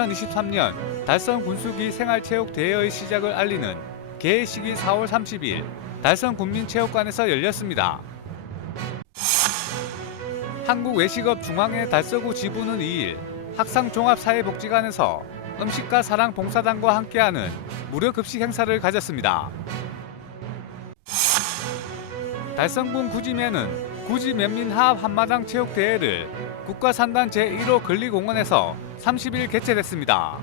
2023년 달성 군수기 생활체육대회의 시작을 알리는 개회식이 4월 30일 달성 군민체육관에서 열렸습니다. 한국외식업 중앙회 달서구 지부는 2일 학상종합사회복지관에서 음식과 사랑봉사단과 함께하는 무료 급식 행사를 가졌습니다. 달성군 구지면은 구지면민하합 한마당 체육대회를 국가산단 제1호 근리공원에서 30일 개최됐습니다.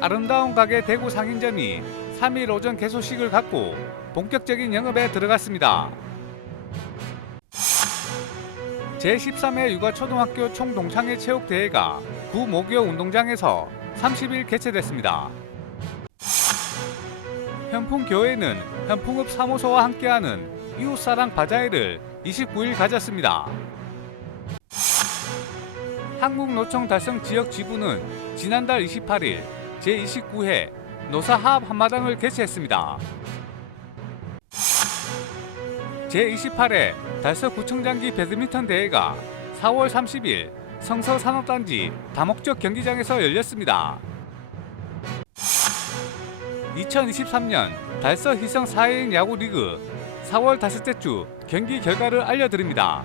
아름다운 가게 대구 상인점이 3일 오전 개소식을 갖고 본격적인 영업에 들어갔습니다. 제13회 육아초등학교 총동창회 체육대회가 구 모교 운동장에서 30일 개최됐습니다. 현풍교회는 현풍읍 사무소와 함께하는 이웃사랑 바자회를 29일 가졌습니다. 한국노총 달성 지역 지부는 지난달 28일 제29회 노사하합 한마당을 개최했습니다. 제28회 달서구청장기 배드민턴 대회가 4월 30일 성서산업단지 다목적 경기장에서 열렸습니다. 2023년 달서 희성 4인 야구리그 4월 다섯째 주 경기 결과를 알려드립니다.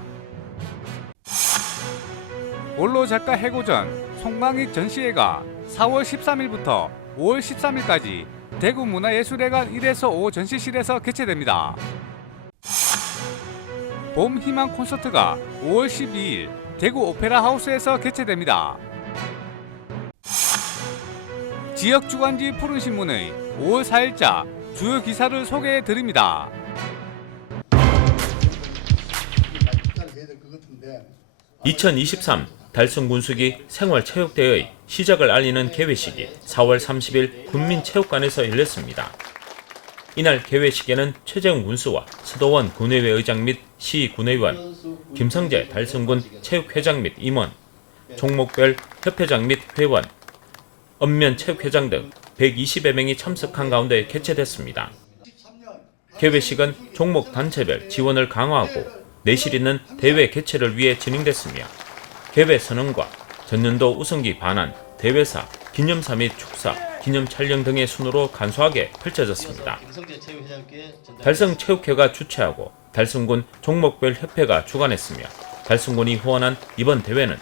원로 작가 해고전 송광익 전시회가 4월 13일부터 5월 13일까지 대구 문화예술회관 1에서 5 전시실에서 개최됩니다. 봄 희망 콘서트가 5월 12일 대구 오페라 하우스에서 개최됩니다. 지역 주간지 푸른신문의 5월 4일자 주요 기사를 소개해 드립니다. 2023 달성군수기 생활체육대회의 시작을 알리는 개회식이 4월 30일 군민체육관에서 열렸습니다. 이날 개회식에는 최재훈 군수와 서도원 군의회 의장 및 시 군의원, 김성재 달성군 체육회장 및 임원, 종목별 협회장 및 회원, 읍면 체육회장 등 120여 명이 참석한 가운데 개최됐습니다. 개회식은 종목 단체별 지원을 강화하고 내실 있는 대회 개최를 위해 진행됐으며 개회 선언과 전년도 우승기 반환, 대회사, 기념사 및 축사, 기념 촬영 등의 순으로 간소하게 펼쳐졌습니다. 달성체육회가 주최하고 달성군 종목별 협회가 주관했으며 달성군이 후원한 이번 대회는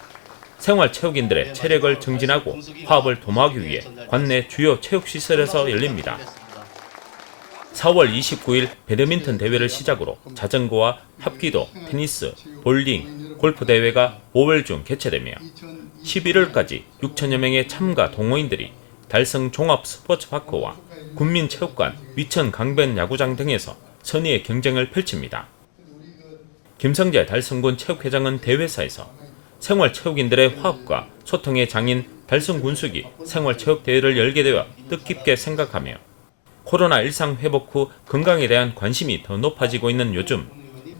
생활체육인들의 체력을 증진하고 화합을 도모하기 위해 관내 주요 체육시설에서 열립니다. 4월 29일 배드민턴 대회를 시작으로 자전거와 합기도, 테니스, 볼링, 골프 대회가 5월 중 개최되며 11월까지 6천여 명의 참가 동호인들이 달성 종합스포츠파크와 군민체육관, 위천 강변 야구장 등에서 선의의 경쟁을 펼칩니다. 김성재 달성군 체육회장은 대회사에서 생활체육인들의 화합과 소통의 장인 달성군수기 생활체육대회를 열게 되어 뜻깊게 생각하며 코로나 일상 회복 후 건강에 대한 관심이 더 높아지고 있는 요즘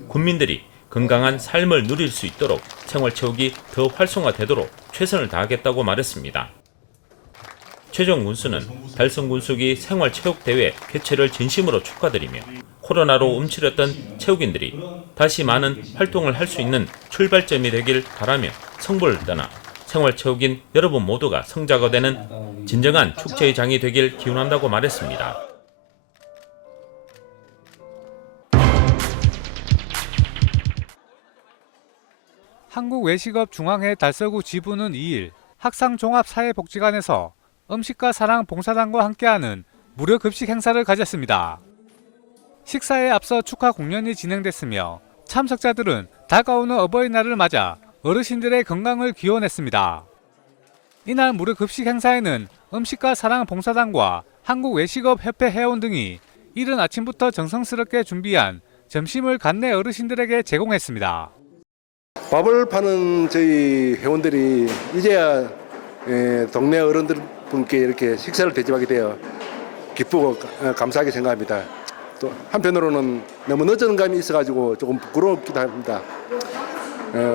군민들이 건강한 삶을 누릴 수 있도록 생활체육이 더 활성화되도록 최선을 다하겠다고 말했습니다. 최종 군수는 달성군수기 생활체육대회 개최를 진심으로 축하드리며 코로나로 움츠렸던 체육인들이 다시 많은 활동을 할 수 있는 출발점이 되길 바라며 성부를 떠나 생활체육인 여러분 모두가 성자가 되는 진정한 축제의 장이 되길 기원한다고 말했습니다. 한국외식업 중앙회 달서구 지부는 2일 학상종합사회복지관에서 음식과 사랑 봉사단과 함께하는 무료 급식 행사를 가졌습니다. 식사에 앞서 축하 공연이 진행됐으며 참석자들은 다가오는 어버이날을 맞아 어르신들의 건강을 기원했습니다. 이날 무료 급식 행사에는 음식과 사랑 봉사단과 한국외식업협회 회원 등이 이른 아침부터 정성스럽게 준비한 점심을 관내 어르신들에게 제공했습니다. 밥을 파는 저희 회원들이 이제야 동네 어른들 분께 이렇게 식사를 대접하게 되어 기쁘고 감사하게 생각합니다. 또 한편으로는 너무 늦은 감이 있어가지고 조금 부끄럽기도 합니다.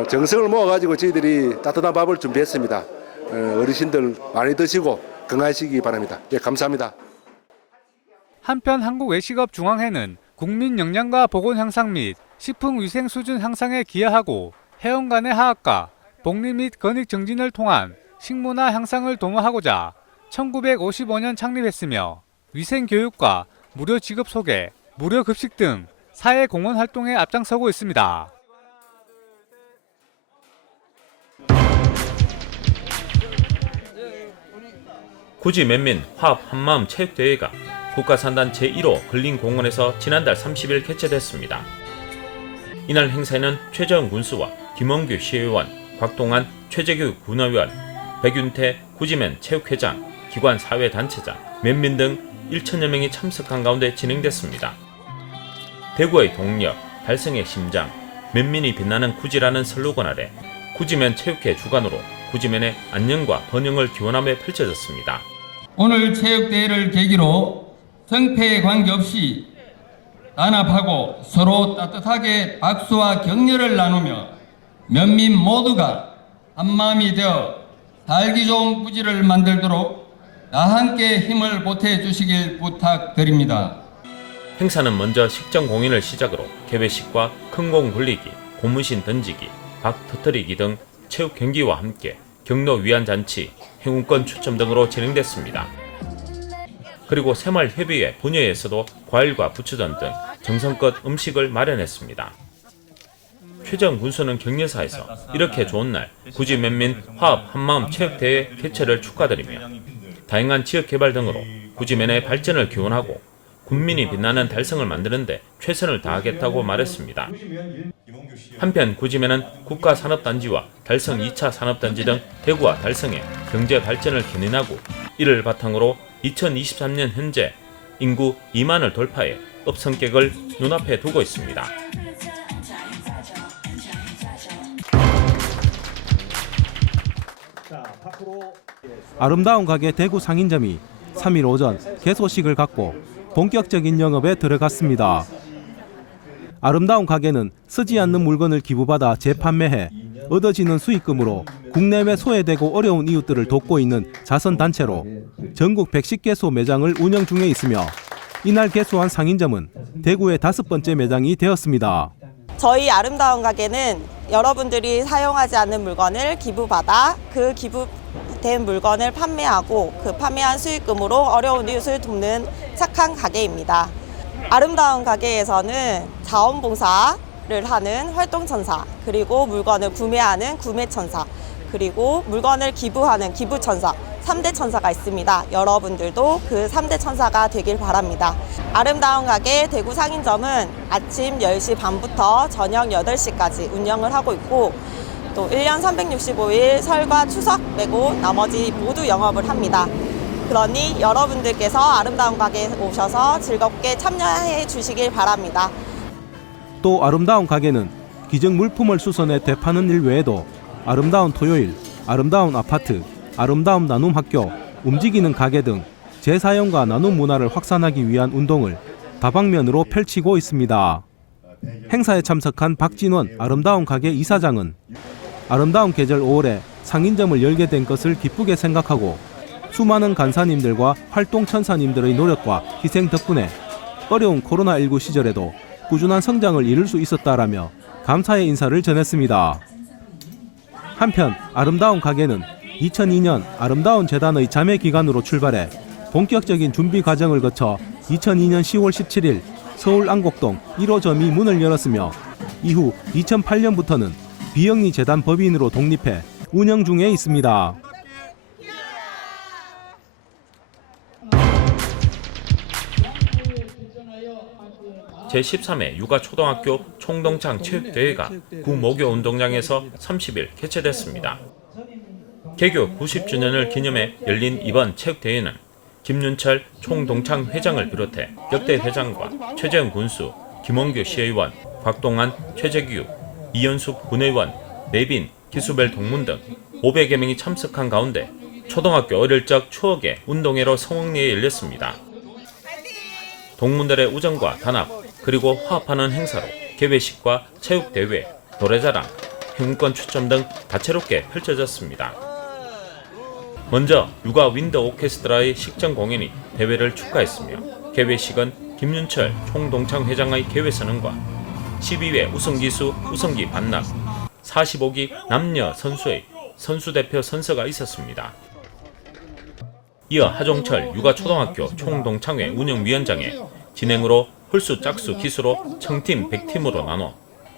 정성을 모아가지고 저희들이 따뜻한 밥을 준비했습니다. 어르신들 많이 드시고 건강하시기 바랍니다. 네, 감사합니다. 한편 한국외식업중앙회는 국민 영양과 보건 향상 및 식품 위생 수준 향상에 기여하고 회원 간의 화합과 복리 및 건익 증진을 통한 식문화 향상을 도모하고자 1955년 창립했으며 위생교육과 무료 직업 소개, 무료 급식 등 사회공헌 활동에 앞장서고 있습니다. 구지 맨민 화합 한마음 체육대회가 국가산단 제1호 근린공원에서 지난달 30일 개최됐습니다. 이날 행사에는 최재형 군수와 김원규 시의원, 곽동안 최재규 군의원, 백윤태 구지맨 체육회장, 기관 사회단체장, 맨민 등 1천여 명이 참석한 가운데 진행됐습니다. 대구의 동력, 달성의 심장, 맨민이 빛나는 구지라는 슬로건 아래 구지맨 체육회 주관으로 구지맨의 안녕과 번영을 기원하며 펼쳐졌습니다. 오늘 체육대회를 계기로 성패에 관계없이 단합하고 서로 따뜻하게 박수와 격려를 나누며 면민 모두가 한마음이 되어 살기 좋은 구지를 만들도록 다 함께 힘을 보태주시길 부탁드립니다. 행사는 먼저 식전 공연을 시작으로 개회식과 큰 공 굴리기, 고무신 던지기, 박 터뜨리기 등 체육 경기와 함께 경로 위안 잔치, 행운권 추첨 등으로 진행됐습니다. 그리고 새마을협의회 본회에서도 과일과 부추전 등 정성껏 음식을 마련했습니다. 최재형 군수는 격려사에서 이렇게 좋은 날 구지 맨민 화합 한마음 체육대회 개최를 축하드리며 다양한 지역개발 등으로 구지맨의 발전을 기원하고 군민이 빛나는 달성을 만드는데 최선을 다하겠다고 말했습니다. 한편 구지맨은 국가산업단지와 달성 2차 산업단지 등 대구와 달성의 경제 발전을 견인하고 이를 바탕으로 2023년 현재 인구 2만을 돌파해 업성격을 눈앞에 두고 있습니다. 아름다운 가게 대구 상인점이 3일 오전 개소식을 갖고 본격적인 영업에 들어갔습니다. 아름다운 가게는 쓰지 않는 물건을 기부받아 재판매해 얻어지는 수익금으로 국내외 소외되고 어려운 이웃들을 돕고 있는 자선단체로 전국 110개소 매장을 운영 중에 있으며 이날 개소한 상인점은 대구의 5번째 매장이 되었습니다. 저희 아름다운 가게는 여러분들이 사용하지 않는 물건을 기부받아 그 기부된 물건을 판매하고 그 판매한 수익금으로 어려운 이웃을 돕는 착한 가게입니다. 아름다운 가게에서는 자원봉사를 하는 활동천사, 그리고 물건을 구매하는 구매천사, 그리고 물건을 기부하는 기부천사, 3대 천사가 있습니다. 여러분들도 그 3대 천사가 되길 바랍니다. 아름다운 가게 대구 상인점은 아침 10시 반부터 저녁 8시까지 운영을 하고 있고 또 1년 365일 설과 추석 빼고 나머지 모두 영업을 합니다. 그러니 여러분들께서 아름다운 가게에 오셔서 즐겁게 참여해 주시길 바랍니다. 또 아름다운 가게는 기증 물품을 수선해 되파는 일 외에도 아름다운 토요일, 아름다운 아파트, 아름다운 나눔 학교, 움직이는 가게 등 재사용과 나눔 문화를 확산하기 위한 운동을 다방면으로 펼치고 있습니다. 행사에 참석한 박진원 아름다운 가게 이사장은 아름다운 계절 5월에 상인점을 열게 된 것을 기쁘게 생각하고 수많은 간사님들과 활동천사님들의 노력과 희생 덕분에 어려운 코로나19 시절에도 꾸준한 성장을 이룰 수 있었다라며 감사의 인사를 전했습니다. 한편 아름다운 가게는 2002년 아름다운 재단의 자매 기관으로 출발해 본격적인 준비 과정을 거쳐 2002년 10월 17일 서울 안곡동 1호점이 문을 열었으며 이후 2008년부터는 비영리 재단 법인으로 독립해 운영 중에 있습니다. 제13회 육아초등학교 총동창 체육대회가 구모교 운동장에서 30일 개최됐습니다. 개교 90주년을 기념해 열린 이번 체육대회는 김윤철 총동창 회장을 비롯해 역대 회장과 최재형 군수, 김원규 시의원, 곽동안, 최재규, 이현숙 군의원, 내빈, 기수별 동문 등 500여 명이 참석한 가운데 초등학교 어릴 적 추억의 운동회로 성황리에 열렸습니다. 동문들의 우정과 단합, 그리고 화합하는 행사로 개회식과 체육대회, 노래자랑, 행운권 추첨 등 다채롭게 펼쳐졌습니다. 먼저 육아 윈드 오케스트라의 식전 공연이 대회를 축하했으며 개회식은 김윤철 총동창 회장의 개회선언과 12회 우승기수 우승기 반납, 45기 남녀 선수의 선수대표 선서가 있었습니다. 이어 하종철 육아초등학교 총동창회 운영위원장의 진행으로 홀수, 짝수, 기수로 청팀 100팀으로 나눠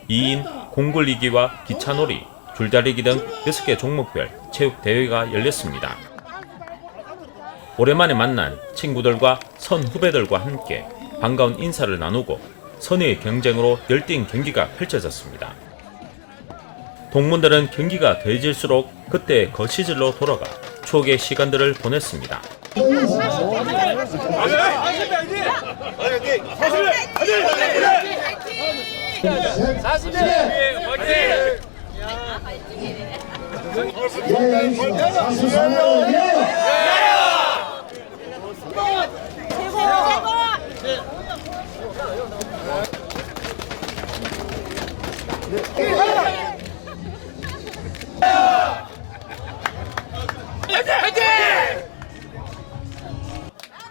2인 공굴리기와 기차놀이, 줄다리기 등 6개 종목별 체육대회가 열렸습니다. 오랜만에 만난 친구들과 선후배들과 함께 반가운 인사를 나누고 선의의 경쟁으로 열띤 경기가 펼쳐졌습니다. 동문들은 경기가 더해질수록 그때의 거시절로 돌아가 추억의 시간들을 보냈습니다.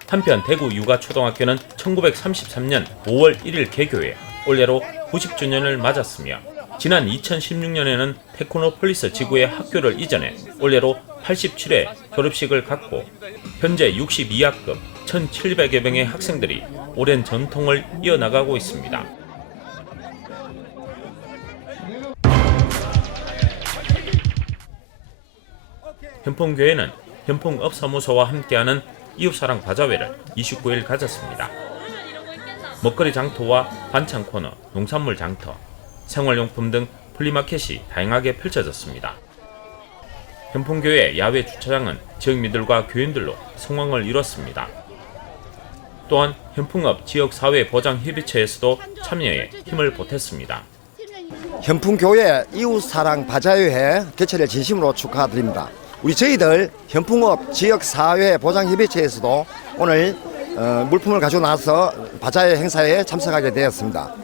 한편 대구 육아초등학교는 1933년 5월 1일 개교해 올해로 90주년을 맞았으며 지난 2016년에는 테크노폴리스 지구에 학교를 이전해 올해로 87회 졸업식을 갖고 현재 62학급 1,700여 명의 학생들이 오랜 전통을 이어나가고 있습니다. 현풍교회는 현풍업사무소와 함께하는 이웃사랑 바자회를 29일 가졌습니다. 먹거리 장터와 반찬 코너, 농산물 장터, 생활용품 등 플리마켓이 다양하게 펼쳐졌습니다. 현풍교회 야외 주차장은 지역민들과 교인들로 성황을 이뤘습니다. 또한 현풍업 지역사회보장협의체에서도 참여에 힘을 보탰습니다. 현풍교회 이웃사랑 바자회회 개최를 진심으로 축하드립니다. 우리 저희들 현풍업 지역사회보장협의체에서도 오늘 물품을 가지고 나서 바자회 행사에 참석하게 되었습니다.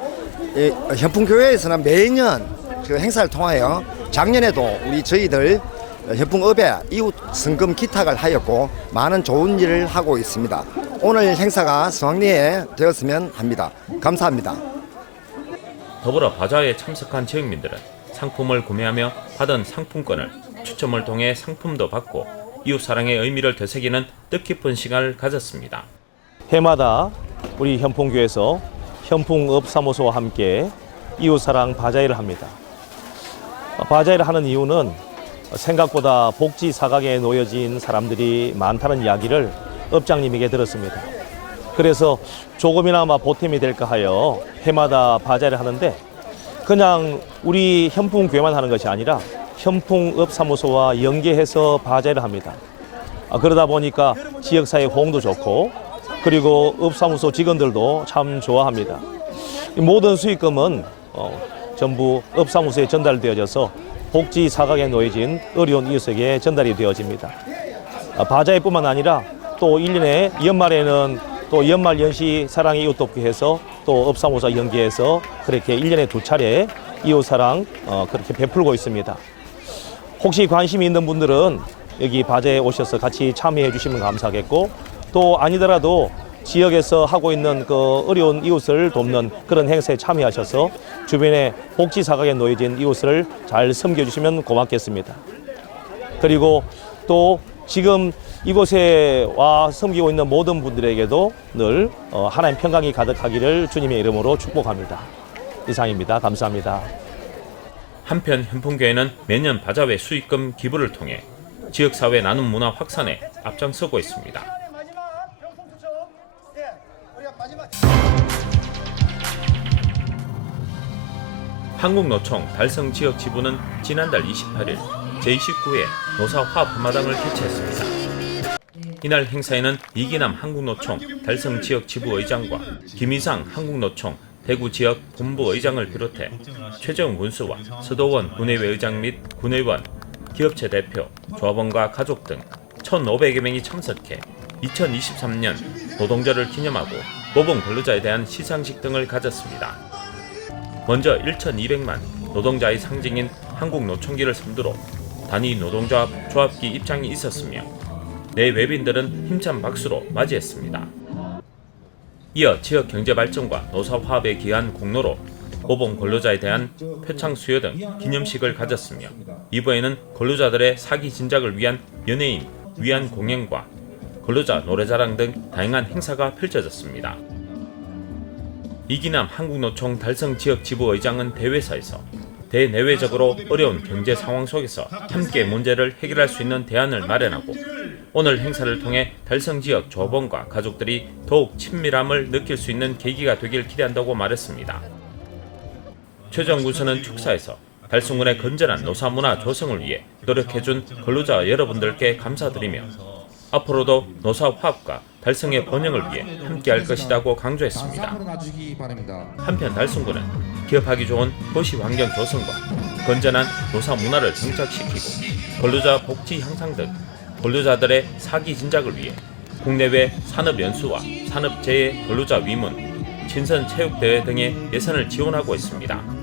현풍교회에서는 매년 그 행사를 통하여 작년에도 우리 저희들 현풍업에 이웃 성금 기탁을 하였고 많은 좋은 일을 하고 있습니다. 오늘 행사가 성황리에 되었으면 합니다. 감사합니다. 더불어 바자회에 참석한 지역민들은 상품을 구매하며 받은 상품권을 추첨을 통해 상품도 받고 이웃사랑의 의미를 되새기는 뜻깊은 시간을 가졌습니다. 해마다 우리 현풍교에서 현풍업사무소와 함께 이웃사랑 바자회를 합니다. 바자회를 하는 이유는 생각보다 복지 사각에 놓여진 사람들이 많다는 이야기를 업장님에게 들었습니다. 그래서 조금이나마 보탬이 될까 하여 해마다 바자회를 하는데 그냥 우리 현풍교회만 하는 것이 아니라 현풍업사무소와 연계해서 바자회를 합니다. 그러다 보니까 지역사회 호응도 좋고 그리고 업사무소 직원들도 참 좋아합니다. 모든 수익금은 전부 업사무소에 전달되어져서 복지 사각에 놓여진 어려운 이웃에게 전달이 되어집니다. 바자회뿐만 아니라 또 1년에 연말에는 또 연말 연시 사랑의 이웃 돕기 해서 또 업사무소와 연계해서 그렇게 1년에 2차례 이웃사랑 그렇게 베풀고 있습니다. 혹시 관심이 있는 분들은 여기 바자회에 오셔서 같이 참여해 주시면 감사하겠고 또 아니더라도 지역에서 하고 있는 그 어려운 이웃을 돕는 그런 행사에 참여하셔서 주변에 복지 사각에 놓여진 이웃을 잘 섬겨주시면 고맙겠습니다. 그리고 또 지금 이곳에 와 섬기고 있는 모든 분들에게도 늘 하나님 평강이 가득하기를 주님의 이름으로 축복합니다. 이상입니다. 감사합니다. 한편 현풍교회는 매년 바자회 수익금 기부를 통해 지역사회 나눔 문화 확산에 앞장서고 있습니다. 한국노총 달성지역지부는 지난달 28일 제29회 노사화합마당을 개최했습니다. 이날 행사에는 이기남 한국노총 달성지역지부의장과 김희상 한국노총 대구지역 본부의장을 비롯해 최재훈 군수와 서도원 군의회 의장 및 군의원, 기업체 대표, 조합원과 가족 등 1,500여 명이 참석해 2023년 노동절을 기념하고 모범 근로자에 대한 시상식 등을 가졌습니다. 먼저 1,200만 노동자의 상징인 한국노총기를 선두로 단위 노동조합 조합기 입장이 있었으며 내 외빈들은 힘찬 박수로 맞이했습니다. 이어 지역 경제 발전과 노사 화합에 기여한 공로로 모범 근로자에 대한 표창 수여 등 기념식을 가졌으며 2부에는 근로자들의 사기 진작을 위한 연예인 위안 공연과 근로자 노래자랑 등 다양한 행사가 펼쳐졌습니다. 이기남 한국노총 달성지역지부 의장은 대회사에서 대내외적으로 어려운 경제 상황 속에서 함께 문제를 해결할 수 있는 대안을 마련하고 오늘 행사를 통해 달성지역 조합원과 가족들이 더욱 친밀함을 느낄 수 있는 계기가 되길 기대한다고 말했습니다. 최정군수는 축사에서 달성군의 건전한 노사문화 조성을 위해 노력해준 근로자 여러분들께 감사드리며 앞으로도 노사 화합과 달성의 번영을 위해 함께할 것이라고 강조했습니다. 한편 달성군은 기업하기 좋은 도시 환경 조성과 건전한 노사 문화를 정착시키고 근로자 복지 향상 등 근로자들의 사기 진작을 위해 국내외 산업연수와 산업재해 근로자 위문, 친선체육대회 등의 예산을 지원하고 있습니다.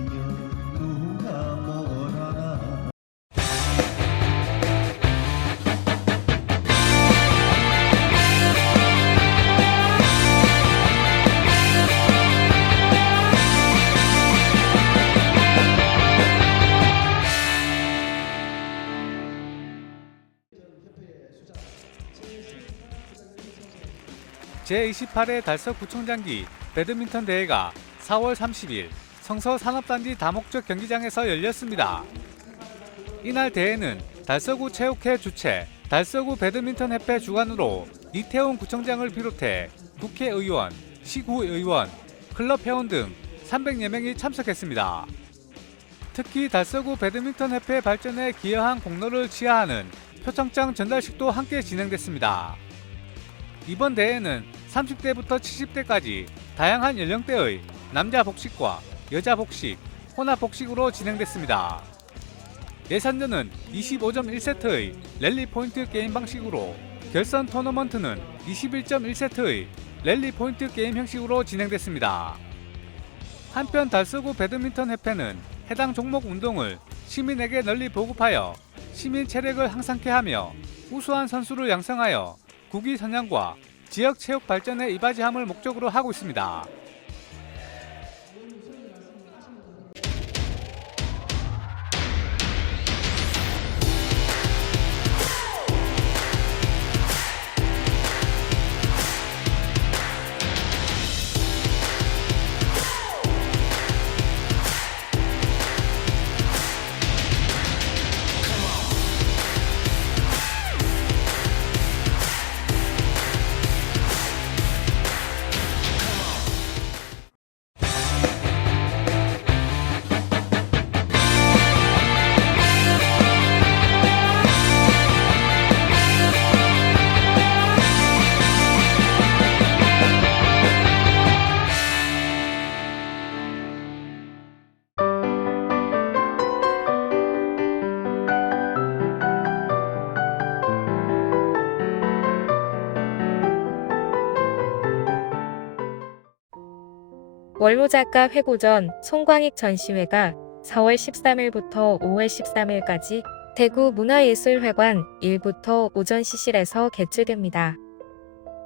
제28회 달서구청장기 배드민턴 대회가 4월 30일 성서 산업단지 다목적 경기장에서 열렸습니다. 이날 대회는 달서구 체육회 주최 달서구 배드민턴 협회 주관으로 이태원 구청장을 비롯해 국회의원, 시구의원, 클럽 회원 등 300여 명이 참석했습니다. 특히 달서구 배드민턴 협회 발전에 기여한 공로를 치하하는 표창장 전달식도 함께 진행됐습니다. 이번 대회는 30대부터 70대까지 다양한 연령대의 남자 복식과 여자 복식, 혼합 복식으로 진행됐습니다. 예선전은 25.1세트의 랠리 포인트 게임 방식으로, 결선 토너먼트는 21.1세트의 랠리 포인트 게임 형식으로 진행됐습니다. 한편 달서구 배드민턴 협회는 해당 종목 운동을 시민에게 널리 보급하여 시민 체력을 향상케 하며 우수한 선수를 양성하여 국위 선양과 지역 체육 발전에 이바지함을 목적으로 하고 있습니다. 월모작가 회고전 송광익 전시회가 4월 13일부터 5월 13일까지 대구 문화예술회관 1부터 오전 시실에서 개최됩니다.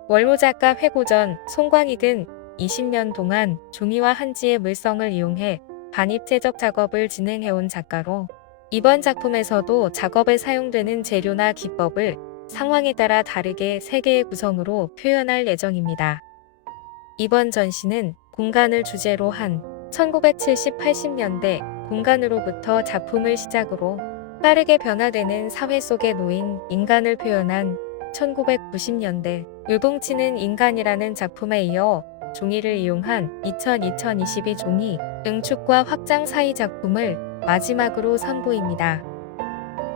월모작가 회고전 송광익은 20년 동안 종이와 한지의 물성을 이용해 반입체적 작업을 진행해온 작가로 이번 작품에서도 작업에 사용되는 재료나 기법을 상황에 따라 다르게 3개의 구성으로 표현할 예정입니다. 이번 전시는 공간을 주제로 한 1970, 80년대 공간으로부터 작품을 시작으로 빠르게 변화되는 사회 속에 놓인 인간을 표현한 1990년대 요동치는 인간이라는 작품에 이어 종이를 이용한 2022 종이 응축과 확장 사이 작품을 마지막으로 선보입니다.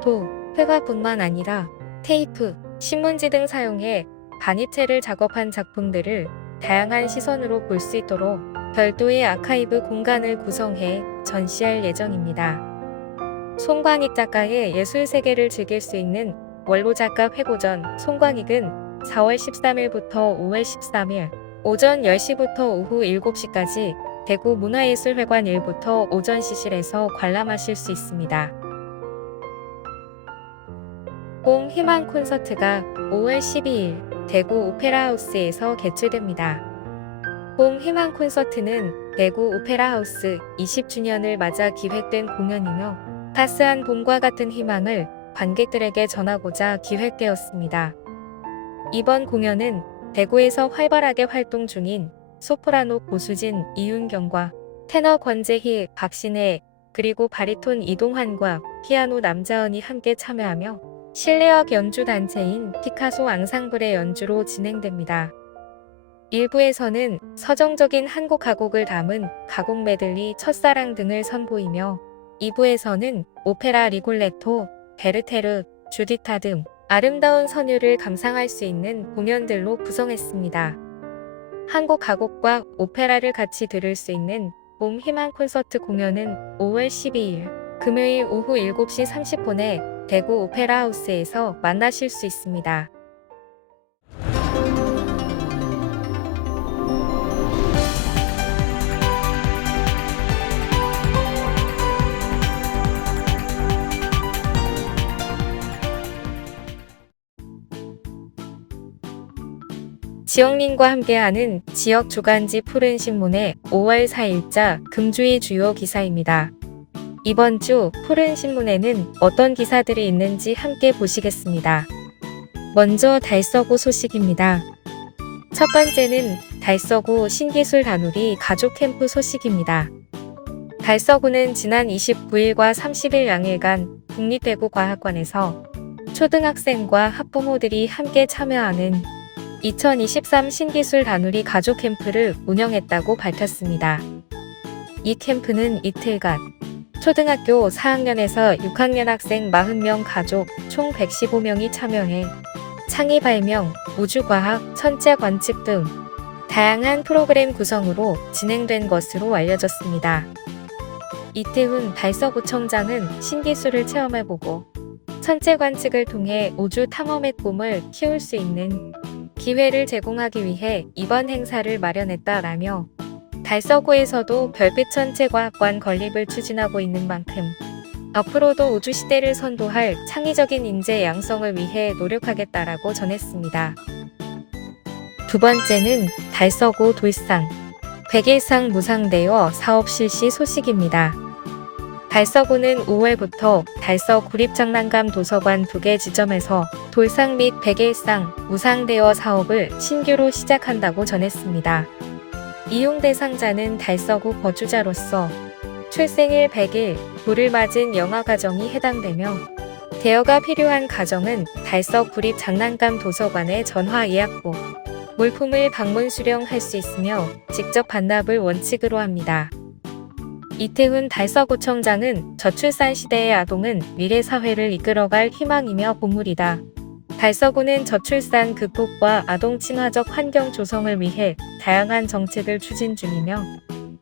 또 회화뿐만 아니라 테이프, 신문지 등 사용해 반입체를 작업한 작품들을 다양한 시선으로 볼 수 있도록 별도의 아카이브 공간을 구성해 전시할 예정입니다. 송광익 작가의 예술 세계를 즐길 수 있는 월모작가 회고전 송광익은 4월 13일부터 5월 13일 오전 10시부터 오후 7시까지 대구 문화예술회관 1부터 오전 시실에서 관람하실 수 있습니다. 봄 희망 콘서트가 5월 12일 대구 오페라하우스에서 개최됩니다. 봄 희망 콘서트는 대구 오페라하우스 20주년을 맞아 기획된 공연이며 따스한 봄과 같은 희망을 관객들에게 전하고자 기획되었습니다. 이번 공연은 대구에서 활발하게 활동 중인 소프라노 고수진, 이윤경과 테너 권재희, 박신혜, 그리고 바리톤 이동환과 피아노 남자은이 함께 참여하며 실내악 연주 단체인 피카소 앙상블의 연주로 진행됩니다. 1부에서는 서정적인 한국 가곡을 담은 가곡 메들리 첫사랑 등을 선보이며 2부에서는 오페라 리골레토, 베르테르, 주디타 등 아름다운 선율을 감상할 수 있는 공연들로 구성했습니다. 한국 가곡과 오페라를 같이 들을 수 있는 봄 희망 콘서트 공연은 5월 12일 금요일 오후 7시 30분에 대구 오페라 하우스에서 만나실 수 있습니다. 지영린과 함께하는 지역 주간지 푸른 신문의 5월 4일자 금주의 주요 기사입니다. 이번 주 푸른 신문에는 어떤 기사들이 있는지 함께 보시겠습니다. 먼저 달서구 소식입니다. 첫 번째는 달서구 신기술 다누리 가족 캠프 소식입니다. 달서구는 지난 29일과 30일 양일간 국립대구과학관에서 초등학생과 학부모들이 함께 참여하는 2023 신기술 다누리 가족 캠프를 운영했다고 밝혔습니다. 이 캠프는 이틀간 초등학교 4학년에서 6학년 학생 40명 가족 총 115명이 참여해 창의 발명, 우주과학, 천체 관측 등 다양한 프로그램 구성으로 진행된 것으로 알려졌습니다. 이태훈 달서구청장은 신기술을 체험해보고 천체 관측을 통해 우주 탐험의 꿈을 키울 수 있는 기회를 제공하기 위해 이번 행사를 마련했다라며 달서구에서도 별빛 천체과학관 건립을 추진하고 있는 만큼 앞으로도 우주시대를 선도할 창의적인 인재 양성을 위해 노력하겠다라고 전했습니다. 두 번째는 달서구 돌상 100일상 무상대여 사업 실시 소식입니다. 달서구는 5월부터 달서 구립장난감 도서관 2개 지점에서 돌상 및 100일상 무상대여 사업을 신규로 시작한다고 전했습니다. 이용 대상자는 달서구 거주자로서 출생일 100일, 불을 맞은 영아 가정이 해당되며 대여가 필요한 가정은 달서 구립장난감 도서관에 전화 예약 후 물품을 방문 수령할 수 있으며 직접 반납을 원칙으로 합니다. 이태훈 달서구청장은 저출산 시대의 아동은 미래 사회를 이끌어갈 희망이며 보물이다. 달서구는 저출산 극복과 아동 친화적 환경 조성을 위해 다양한 정책을 추진 중이며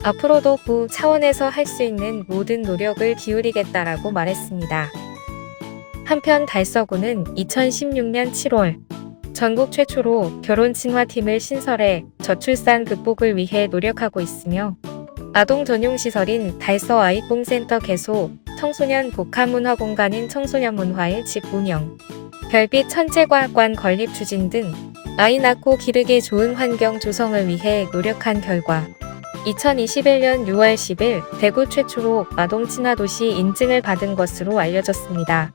앞으로도 구 차원에서 할 수 있는 모든 노력을 기울이겠다라고 말했습니다. 한편 달서구는 2016년 7월 전국 최초로 결혼 친화팀을 신설해 저출산 극복을 위해 노력하고 있으며 아동 전용 시설인 달서 아이꿈센터 개소, 청소년 복합문화 공간인 청소년문화의 집 운영, 별빛 천체과학관 건립 추진 등 아이 낳고 기르기 좋은 환경 조성을 위해 노력한 결과 2021년 6월 10일 대구 최초로 아동 친화 도시 인증을 받은 것으로 알려졌습니다.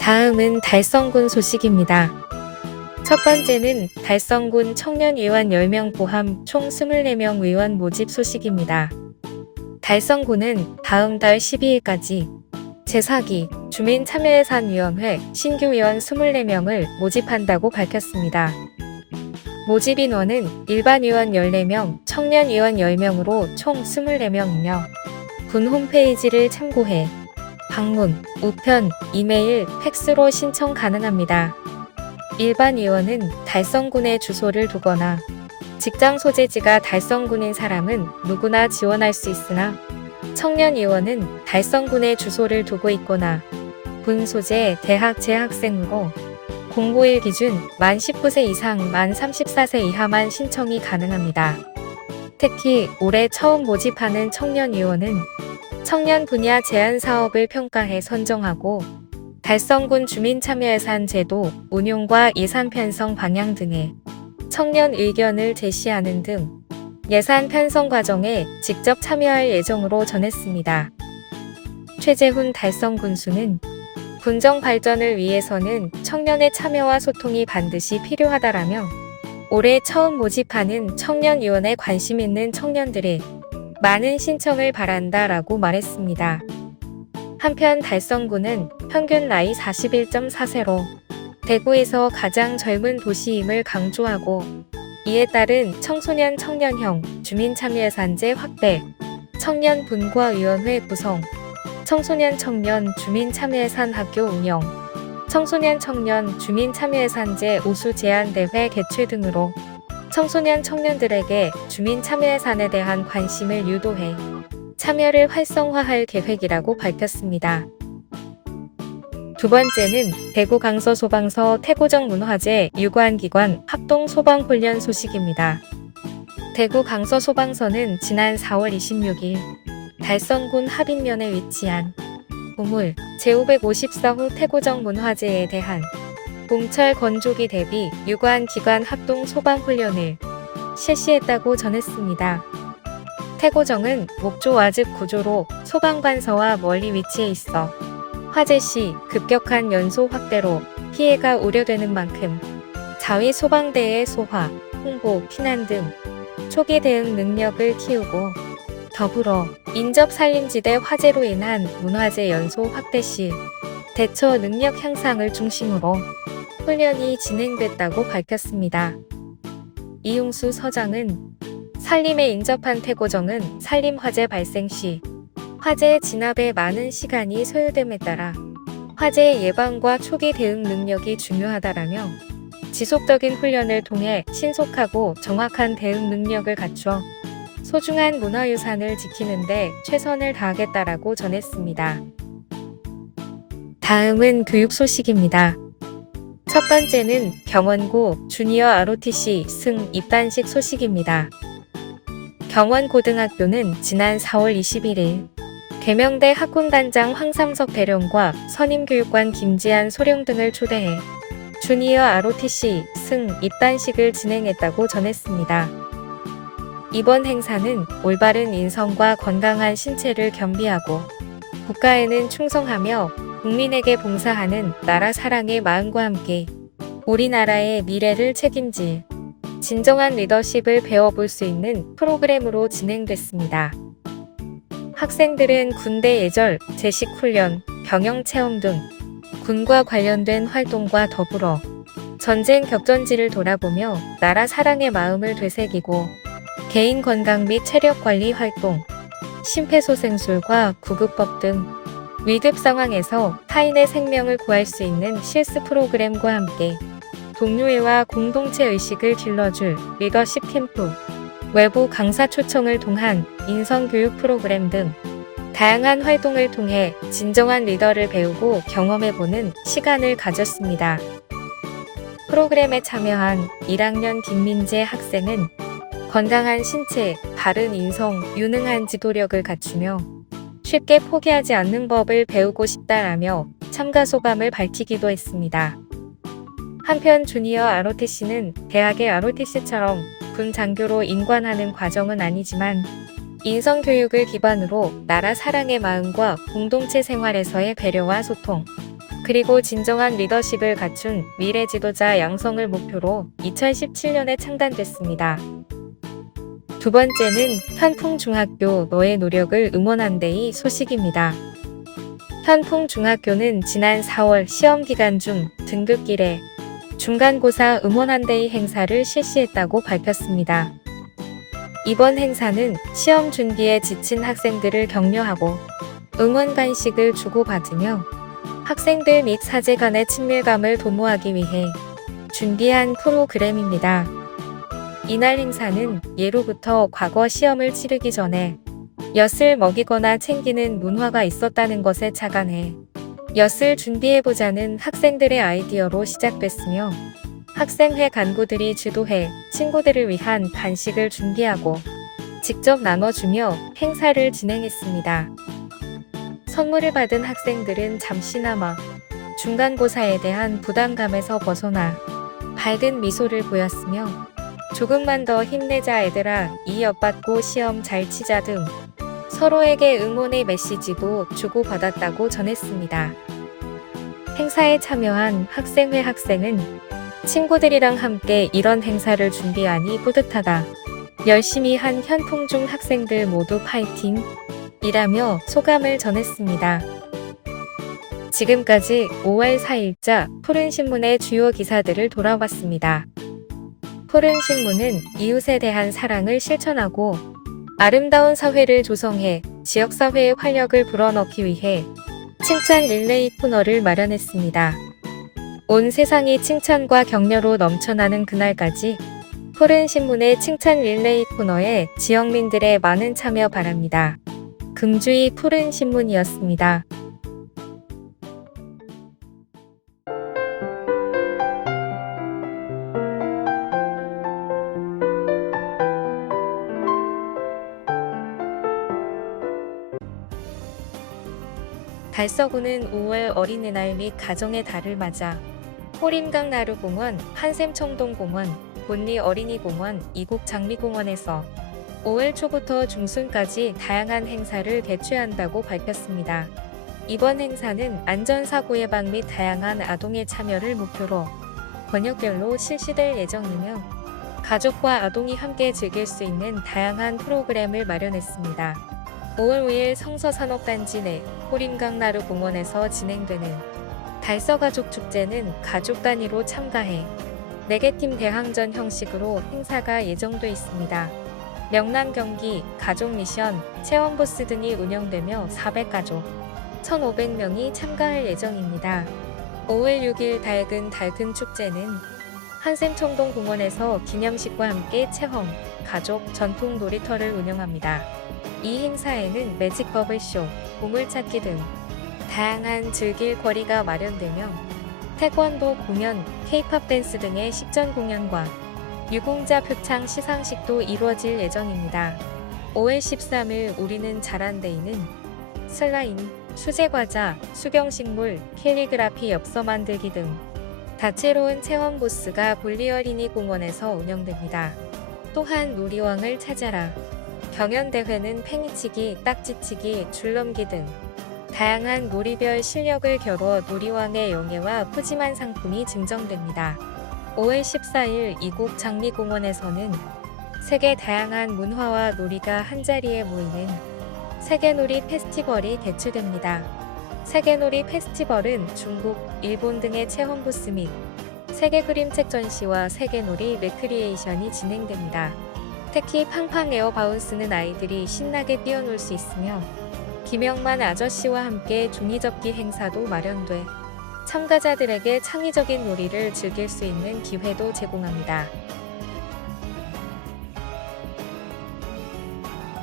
다음은 달성군 소식입니다. 첫 번째는 달성군 청년의원 10명 포함 총 24명 의원 모집 소식입니다. 달성군은 다음 달 12일까지 제4기 주민참여예산위원회 신규 의원 24명을 모집한다고 밝혔습니다. 모집 인원은 일반 의원 14명, 청년 의원 10명으로 총 24명이며 군 홈페이지를 참고해 방문, 우편, 이메일, 팩스로 신청 가능합니다. 일반 의원은 달성군에 주소를 두거나 직장 소재지가 달성군인 사람은 누구나 지원할 수 있으나 청년 의원은 달성군에 주소를 두고 있거나 군 소재 대학 재학생으로 공고일 기준 만 19세 이상 만 34세 이하만 신청이 가능합니다. 특히 올해 처음 모집하는 청년 의원은 청년 분야 제안 사업을 평가해 선정하고 달성군 주민참여예산 제도 운용과 예산 편성 방향 등의 청년 의견을 제시하는 등 예산 편성 과정에 직접 참여할 예정으로 전했습니다. 최재훈 달성 군수는 군정 발전을 위해서는 청년의 참여와 소통이 반드시 필요하다라며 올해 처음 모집하는 청년위원회 관심 있는 청년들의 많은 신청을 바란다라고 말했습니다. 한편 달성군은 평균 나이 41.4세로 대구에서 가장 젊은 도시임을 강조하고 이에 따른 청소년 청년형 주민참여예산제 확대, 청년 분과위원회 구성, 청소년 청년 주민참여예산 학교 운영, 청소년 청년 주민참여예산제 우수 제안대회 개최 등으로 청소년 청년들에게 주민참여예산에 대한 관심을 유도해 참여를 활성화할 계획이라고 밝혔습니다. 두 번째는 대구 강서소방서 태고정 문화재 유관기관 합동소방훈련 소식입니다. 대구 강서소방서는 지난 4월 26일 달성군 합인면에 위치한 보물 제554호 태고정 문화재에 대한 봄철 건조기 대비 유관기관 합동소방훈련을 실시했다고 전했습니다. 태고정은 목조 와즙 구조로 소방관서와 멀리 위치해 있어 화재 시 급격한 연소 확대로 피해가 우려되는 만큼 자위 소방대의 소화, 홍보, 피난 등 초기 대응 능력을 키우고 더불어 인접 산림지대 화재로 인한 문화재 연소 확대 시 대처 능력 향상을 중심으로 훈련이 진행됐다고 밝혔습니다. 이용수 서장은 산림에 인접한 태고정은 산림 화재 발생 시 화재의 진압에 많은 시간이 소요됨에 따라 화재의 예방과 초기 대응 능력이 중요하다라며 지속적인 훈련을 통해 신속하고 정확한 대응 능력을 갖춰 소중한 문화유산을 지키는 데 최선을 다하겠다라고 전했습니다. 다음은 교육 소식입니다. 첫 번째는 경원고 주니어 ROTC 승 입단식 소식입니다. 경원고등학교는 지난 4월 21일 계명대 학군단장 황삼석 대령과 선임교육관 김지한 소령 등을 초대해 주니어 ROTC 승 입단식을 진행했다고 전했습니다. 이번 행사는 올바른 인성과 건강한 신체를 겸비하고 국가에는 충성하며 국민에게 봉사하는 나라 사랑의 마음과 함께 우리나라의 미래를 책임질 진정한 리더십을 배워볼 수 있는 프로그램으로 진행됐습니다. 학생들은 군대 예절, 제식 훈련, 병영 체험 등 군과 관련된 활동과 더불어 전쟁 격전지를 돌아보며 나라 사랑의 마음을 되새기고 개인 건강 및 체력 관리 활동, 심폐소생술과 구급법 등 위급 상황에서 타인의 생명을 구할 수 있는 실습 프로그램과 함께 동료애와 공동체 의식을 길러줄 리더십 캠프, 외부 강사 초청을 통한 인성교육 프로그램 등 다양한 활동을 통해 진정한 리더를 배우고 경험해보는 시간을 가졌습니다. 프로그램에 참여한 1학년 김민재 학생은 건강한 신체, 바른 인성, 유능한 지도력을 갖추며 쉽게 포기하지 않는 법을 배우고 싶다라며 참가 소감을 밝히기도 했습니다. 한편 주니어 ROTC는 대학의 ROTC처럼 군 장교로 임관하는 과정은 아니지만 인성교육을 기반으로 나라 사랑의 마음과 공동체 생활에서의 배려와 소통, 그리고 진정한 리더십을 갖춘 미래 지도자 양성을 목표로 2017년에 창단됐습니다. 두 번째는 현풍중학교 너의 노력을 응원한데이 소식입니다. 현풍중학교는 지난 4월 시험 기간 중 등급길에 중간고사 응원한데이 행사를 실시했다고 밝혔습니다. 이번 행사는 시험 준비에 지친 학생들을 격려하고 응원 간식을 주고받으며 학생들 및 사제 간의 친밀감을 도모하기 위해 준비한 프로그램입니다. 이날 행사는 예로부터 과거 시험을 치르기 전에 엿을 먹이거나 챙기는 문화가 있었다는 것에 착안해 엿을 준비해보자는 학생들의 아이디어로 시작됐으며 학생회 간부들이 주도해 친구들을 위한 간식을 준비하고 직접 나눠주며 행사를 진행했습니다. 선물을 받은 학생들은 잠시나마 중간고사에 대한 부담감에서 벗어나 밝은 미소를 보였으며 조금만 더 힘내자 얘들아, 이 엿 받고 시험 잘 치자 등 서로에게 응원의 메시지도 주고받았다고 전했습니다. 행사에 참여한 학생회 학생은 친구들이랑 함께 이런 행사를 준비하니 뿌듯하다. 열심히 한 현풍중 학생들 모두 파이팅! 이라며 소감을 전했습니다. 지금까지 5월 4일자 푸른신문의 주요 기사들을 돌아봤습니다. 푸른신문은 이웃에 대한 사랑을 실천하고 아름다운 사회를 조성해 지역사회의 활력을 불어넣기 위해 칭찬 릴레이 코너를 마련했습니다. 온 세상이 칭찬과 격려로 넘쳐나는 그날까지 푸른신문의 칭찬 릴레이 코너에 지역민들의 많은 참여 바랍니다. 금주의 푸른신문이었습니다. 달서구는 5월 어린이날 및 가정의 달을 맞아 호림강 나루공원, 한샘청동공원, 본리 어린이공원, 이곡 장미공원에서 5월 초부터 중순까지 다양한 행사를 개최한다고 밝혔습니다. 이번 행사는 안전사고 예방 및 다양한 아동의 참여를 목표로 번역별로 실시될 예정이며 가족과 아동이 함께 즐길 수 있는 다양한 프로그램을 마련했습니다. 5월 5일 성서산업단지 내 호림강나루공원에서 진행되는 달서가족축제는 가족 단위로 참가해 4개 팀 대항전 형식으로 행사가 예정돼 있습니다. 명랑 경기, 가족 미션, 체험 부스 등이 운영되며 400가족, 1,500명이 참가할 예정입니다. 5월 6일 달근 축제는 한샘청동공원에서 기념식과 함께 체험, 가족, 전통 놀이터를 운영합니다. 이 행사에는 매직 버블쇼, 보물찾기 등 다양한 즐길 거리가 마련되며 태권도 공연, K-팝 댄스 등의 식전 공연과 유공자 표창 시상식도 이루어질 예정입니다. 5월 13일 우리는 잘한데이는 슬라임, 수제과자, 수경식물, 캘리그라피 엽서 만들기 등 다채로운 체험 부스가 볼리 어린이 공원에서 운영됩니다. 또한 놀이왕을 찾아라. 경연대회는 팽이치기, 딱지치기, 줄넘기 등 다양한 놀이별 실력을 겨뤄 놀이왕의 영예와 푸짐한 상품이 증정됩니다. 5월 14일 이곡 장미공원에서는 세계 다양한 문화와 놀이가 한자리에 모이는 세계놀이 페스티벌이 개최됩니다. 세계놀이 페스티벌은 중국, 일본 등의 체험 부스 및 세계 그림책 전시와 세계놀이 레크리에이션이 진행됩니다. 특히 팡팡 에어 바운스는 아이들이 신나게 뛰어놀 수 있으며 김영만 아저씨와 함께 종이접기 행사도 마련돼 참가자들에게 창의적인 놀이를 즐길 수 있는 기회도 제공합니다.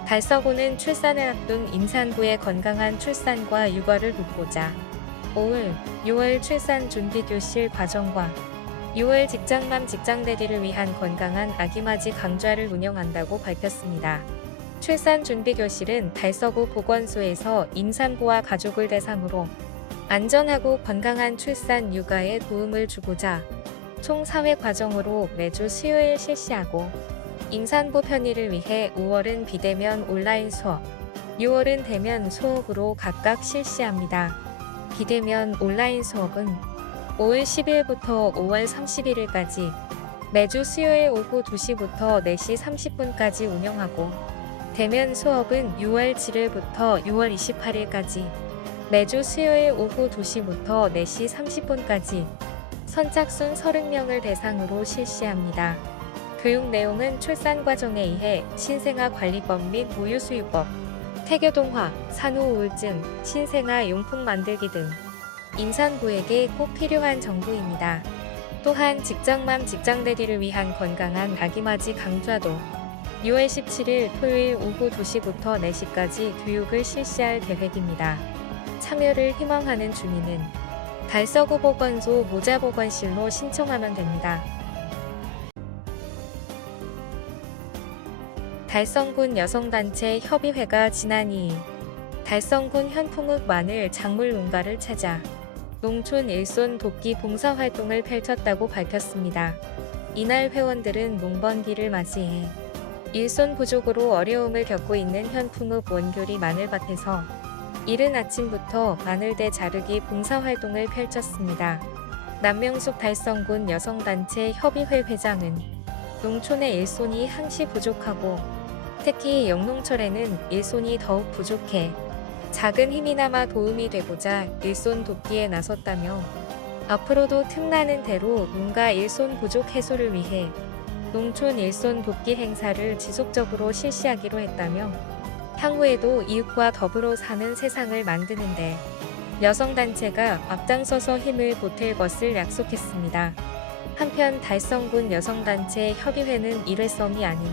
달서구는 출산을 앞둔 임산부의 건강한 출산과 육아를 돕고자 5월, 6월 출산 준비 교실 과정과 6월 직장맘 직장대리를 위한 건강한 아기맞이 강좌를 운영한다고 밝혔습니다. 출산 준비 교실은 달서구 보건소에서 임산부와 가족을 대상으로 안전하고 건강한 출산 육아에 도움을 주고자 총 4회 과정으로 매주 수요일 실시하고 임산부 편의를 위해 5월은 비대면 온라인 수업, 6월은 대면 수업으로 각각 실시합니다. 비대면 온라인 수업은 5월 10일부터 5월 31일까지 매주 수요일 오후 2시부터 4시 30분까지 운영하고 대면 수업은 6월 7일부터 6월 28일까지 매주 수요일 오후 2시부터 4시 30분까지 선착순 30명을 대상으로 실시합니다. 교육 내용은 출산 과정에 의해 신생아 관리법 및 모유수유법, 태교동화, 산후우울증, 신생아 용품 만들기 등 임산부에게 꼭 필요한 정보입니다. 또한 직장맘 직장대리를 위한 건강한 아기맞이 강좌도 6월 17일 토요일 오후 2시부터 4시까지 교육을 실시할 계획입니다. 참여를 희망하는 주민은 달서구 보건소 모자보건실로 신청하면 됩니다. 달성군 여성단체 협의회가 지난 2일 달성군 현풍읍 마늘 작물 농가를 찾아 농촌 일손 돕기 봉사활동을 펼쳤다고 밝혔습니다. 이날 회원들은 농번기를 맞이해 일손 부족으로 어려움을 겪고 있는 현풍읍 원교리 마늘밭에서 이른 아침부터 마늘대 자르기 봉사활동을 펼쳤습니다. 남명숙 달성군 여성단체 협의회 회장은 농촌의 일손이 항시 부족하고 특히 영농철에는 일손이 더욱 부족해 작은 힘이나마 도움이 되고자 일손 돕기에 나섰다며 앞으로도 틈나는 대로 농가 일손 부족 해소를 위해 농촌 일손 돕기 행사를 지속적으로 실시하기로 했다며 향후에도 이웃과 더불어 사는 세상을 만드는데 여성단체가 앞장서서 힘을 보탤 것을 약속했습니다. 한편 달성군 여성단체 협의회는 일회성이 아닌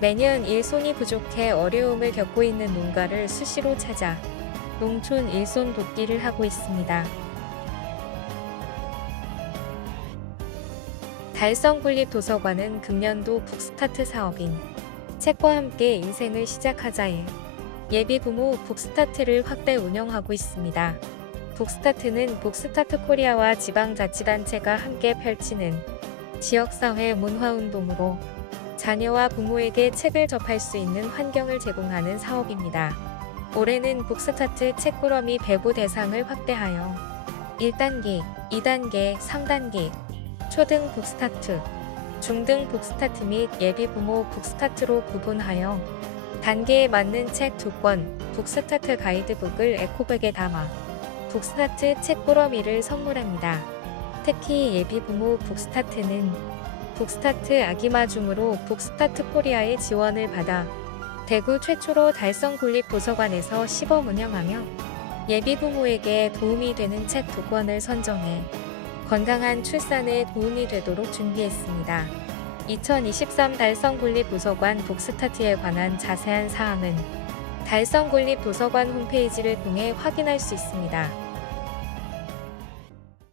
매년 일손이 부족해 어려움을 겪고 있는 농가를 수시로 찾아 농촌 일손 돕기를 하고 있습니다. 달성군립도서관은 금년도 북스타트 사업인 책과 함께 인생을 시작하자에 예비부모 북스타트를 확대 운영하고 있습니다. 북스타트는 북스타트 코리아와 지방자치단체가 함께 펼치는 지역사회 문화운동으로 자녀와 부모에게 책을 접할 수 있는 환경을 제공하는 사업입니다. 올해는 북스타트 책꾸러미 배부 대상을 확대하여 1단계, 2단계, 3단계, 초등 북스타트, 중등 북스타트 및 예비부모 북스타트로 구분하여 단계에 맞는 책 2권, 북스타트 가이드북을 에코백에 담아 북스타트 책꾸러미를 선물합니다. 특히 예비부모 북스타트는 북스타트 아기마중으로 북스타트 코리아의 지원을 받아 대구 최초로 달성군립도서관에서 시범 운영하며 예비부모에게 도움이 되는 책 2권을 선정해 건강한 출산에 도움이 되도록 준비했습니다. 2023 달성군립도서관 북스타트에 관한 자세한 사항은 달성군립도서관 홈페이지를 통해 확인할 수 있습니다.